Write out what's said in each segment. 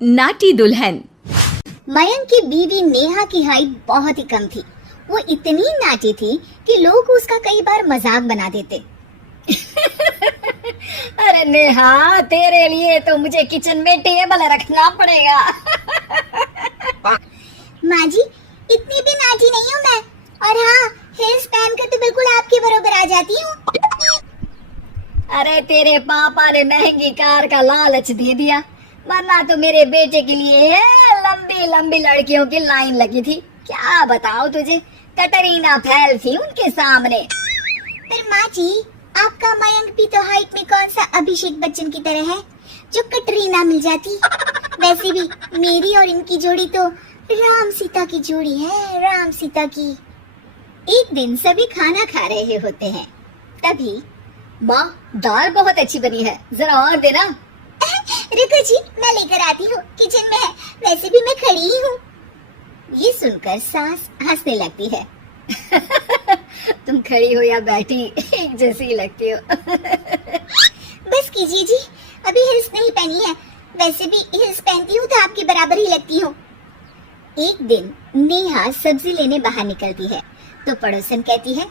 नाटी दुल्हन। मयंक की बीवी नेहा की हाइट बहुत ही कम थी। वो इतनी नाटी थी कि लोग उसका कई बार मजाक बना देते। अरे नेहा, तेरे लिए तो मुझे किचन में टेबल रखना पड़ेगा। माँ जी, इतनी भी नाटी नहीं हूँ मैं। और हाँ, हिल्स पहनकर तो बिल्कुल आपके बराबर आ जाती हूँ। अरे तेरे पापा ने महंगी कार का लालच दे दिया, वरना तो मेरे बेटे के लिए लंबी लंबी लड़कियों की लाइन लगी थी। क्या बताओ तुझे, कटरीना फैल थी उनके सामने। पर माँ जी, आपका मयंक भी तो हाइट में कौन सा अभिषेक बच्चन की तरह है जो कटरीना मिल जाती। वैसे भी मेरी और इनकी जोड़ी तो राम सीता की जोड़ी है, राम सीता की। एक दिन सभी खाना खा रहे होते हैं, तभी माँ, दाल बहुत अच्छी बनी है, जरा और देना। रुको जी, मैं लेकर आती हूँ, किचन में है। वैसे भी मैं खड़ी ही हूँ। ये सुनकर सास हंसने लगती है। तुम खड़ी हो या बैठी, एक जैसी लगती हो। बस कीजिए जी, अभी हिल्स नहीं पहनी है। वैसे भी हिल्स पहनती हूँ तो आपकी बराबर ही लगती हूँ। एक दिन नेहा सब्जी लेने बाहर निकलती है तो पड़ोसन कहती है,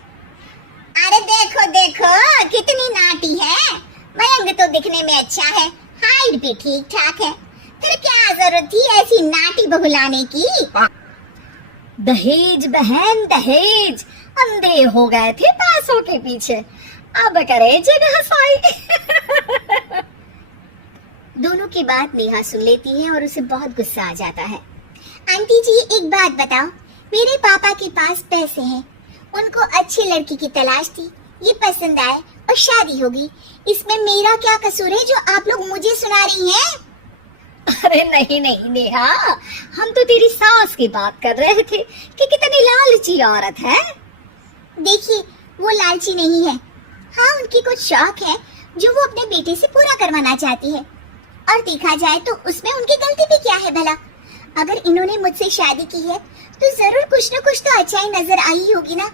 अरे देखो देखो कितनी नाटी है। मयंक तो दिखने में अच्छा है, हाइट भी ठीक ठाक है, फिर क्या जरूरत थी ऐसी नाटी बहू लाने की। दहेज बहन दहेज, अंधे हो गए थे पैसों के पीछे, अब करे जगह साई। दोनों की बात नेहा सुन लेती है और उसे बहुत गुस्सा आ जाता है। आंटी जी, एक बात बताओ, मेरे पापा के पास पैसे हैं, उनको अच्छी लड़की की तलाश थी, ये पसंद आए और शादी होगी। इसमें मेरा क्या कसूर है जो आप लोग मुझे सुना रही हैं? अरे नहीं नहीं नेहा, हम तो तेरी सास की बात कर रहे थे कि कितनी लालची औरत है। देखिए, वो लालची नहीं है। हाँ, उनकी कुछ शौक है जो वो अपने बेटे से पूरा करवाना चाहती है। और देखा जाए तो उसमें उनकी गलती भी क्या है भला। अगर इन्होंने मुझसे शादी की है तो जरूर कुछ न कुछ तो अच्छाई नजर आई होगी ना।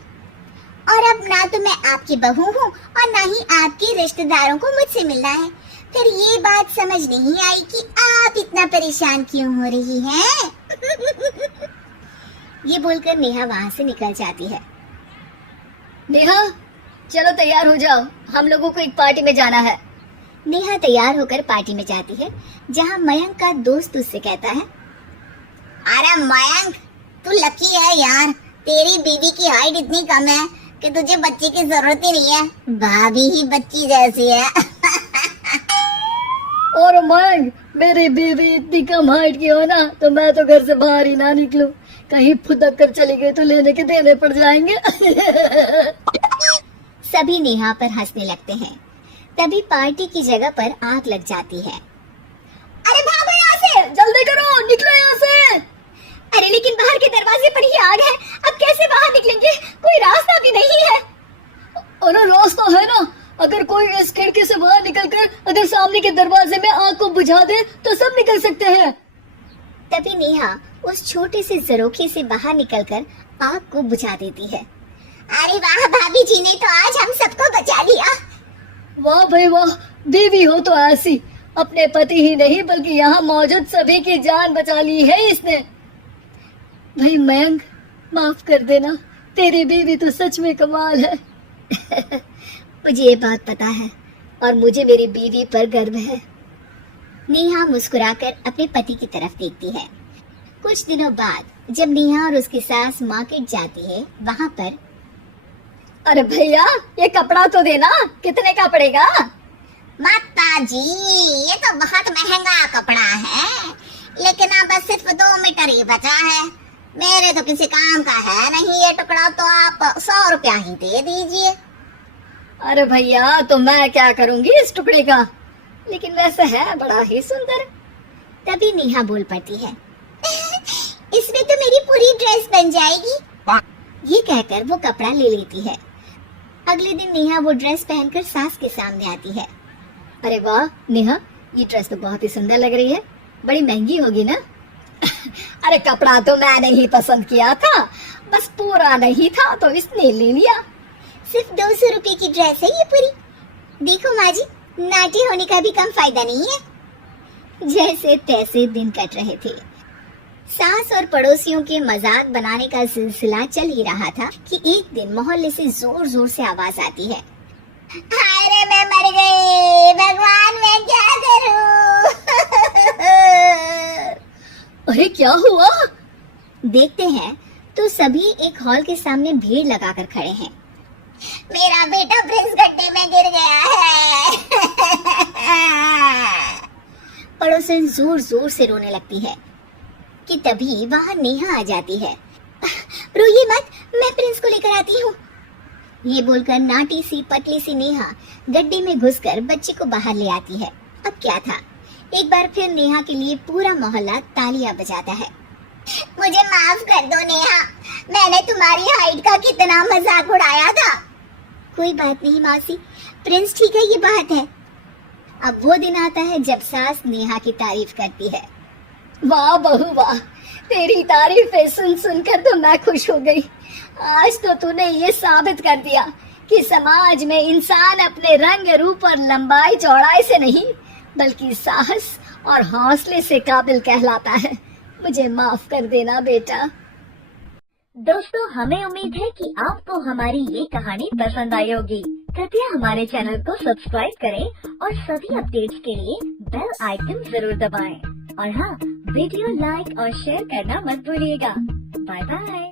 और अब ना तो मैं आपकी बहू हूँ और ना ही आपके रिश्तेदारों को मुझसे मिलना है। फिर ये बात समझ नहीं आई कि आप इतना परेशान क्यों हो रही हैं। ये बोलकर नेहा वहाँ से निकल जाती है। नेहा, चलो तैयार हो जाओ, हम लोगों को एक पार्टी में जाना है। नेहा तैयार होकर पार्टी में जाती है, जहाँ मयंक का दोस्त उससे कहता है, अरे मयंक, तू लकी है यार, तेरी बीवी की हाइट इतनी कम है कि तुझे बच्चे की जरूरत ही नहीं है, भाभी ही बच्ची जैसी है। और मयंक, मेरी बीवी इतनी कम हाइट की हो ना तो मैं तो घर से बाहर ही ना निकलूं, कहीं फुदक कर चली गई तो लेने के देने पड़ जाएंगे। सभी नेहा पर हंसने लगते हैं। तभी पार्टी की जगह पर आग लग जाती है। अरे भागो यहाँ से, जल्दी करो, निकलो यहाँ से। अरे लेकिन बाहर के दरवाजे पर ही आग है, अब कैसे बाहर निकलेंगे? कोई रास्ता भी नहीं है। अरे रास्ता है ना, अगर कोई इस खिड़की से बाहर निकलकर अगर सामने के दरवाजे में आग को बुझा दे तो सब निकल सकते हैं। तभी नेहा उस छोटे से झरोखे से बाहर निकलकर आग को बुझा देती है। अरे वाह, भाभी जी ने तो आज हम सबको बचा लिया। वाह भाई वाह, बीवी हो तो ऐसी, अपने पति ही नहीं बल्कि यहाँ मौजूद सभी की जान बचा ली है इसने। भाई मयंक, माफ कर देना, तेरी बीवी तो सच में कमाल है। मुझे ये बात पता है और मुझे मेरी बीवी पर गर्व है। नेहा मुस्कुराकर अपने पति की तरफ देखती है। कुछ दिनों बाद जब नेहा और उसकी सास मार्केट जाती है, वहाँ पर, अरे भैया, ये कपड़ा तो देना, कितने का पड़ेगा? माता जी, ये तो बहुत महंगा कपड़ा है, लेकिन अब बस सिर्फ 2 मीटर ही बचा है। मेरे तो किसी काम का है नहीं ये टुकड़ा, तो आप 100 रुपया ही दे दीजिए। अरे भैया, तो मैं क्या करूंगी इस टुकड़े का, लेकिन वैसे है बड़ा ही सुंदर। तभी नेहा बोल पड़ती है, इसमें तो मेरी पूरी ड्रेस बन जाएगी। ये कहकर वो कपड़ा ले लेती है। अगले दिन नेहा वो ड्रेस पहनकर सास के सामने आती है। अरे वाह नेहा, ये ड्रेस तो बहुत ही सुंदर लग रही है, बड़ी महंगी होगी ना? अरे कपड़ा तो मैंने ही पसंद किया था, बस पूरा नहीं था तो इसने ले लिया। सिर्फ 200 रुपए की ड्रेस है ये पूरी। देखो माँ जी, नाटी होने का भी कम फायदा नहीं है। जैसे तैसे दिन कट रहे थे। सास और पड़ोसियों के मजाक बनाने का सिलसिला चल ही रहा था कि एक दिन मोहल्ले से जोर जोर से आवाज आती है, हाय रे मैं मर गई, भगवान मैं क्या करूं? अरे क्या हुआ? देखते हैं तो सभी एक हॉल के सामने भीड़ लगाकर खड़े हैं। मेरा बेटा प्रिंस गड्ढे में गिर गया है। पड़ोसन जोर जोर से रोने लगती है कि तभी वहां नेहा आ जाती है। रोइए मत, मैं प्रिंस को लेकर आती हूँ। ये बोलकर नाटी सी पतली सी नेहा गड्ढे में घुसकर बच्चे को बाहर ले आती है। अब क्या था, एक बार फिर नेहा के लिए पूरा मोहल्ला तालियां बजाता है। मुझे माफ कर दो नेहा, मैंने तुम्हारी हाइट का कितना मजाक उड़ाया था। कोई बात नहीं मासी, प्रिंस ठीक है, ये बात है। अब वो दिन आता है जब सास नेहा की तारीफ करती है। वाह बहू वाह, तेरी तारीफें सुन सुनकर तो मैं खुश हो गई। आज तो तूने ये साबित कर दिया कि समाज में इंसान अपने रंग रूप और लंबाई चौड़ाई से नहीं बल्कि साहस और हौसले से काबिल कहलाता है। मुझे माफ कर देना बेटा। दोस्तों, हमें उम्मीद है कि आपको हमारी ये कहानी पसंद आई होगी। कृपया हमारे चैनल को सब्सक्राइब करें और सभी अपडेट्स के लिए बेल आइकन जरूर दबाएं। और हाँ, वीडियो लाइक और शेयर करना मत भूलिएगा। Bye bye.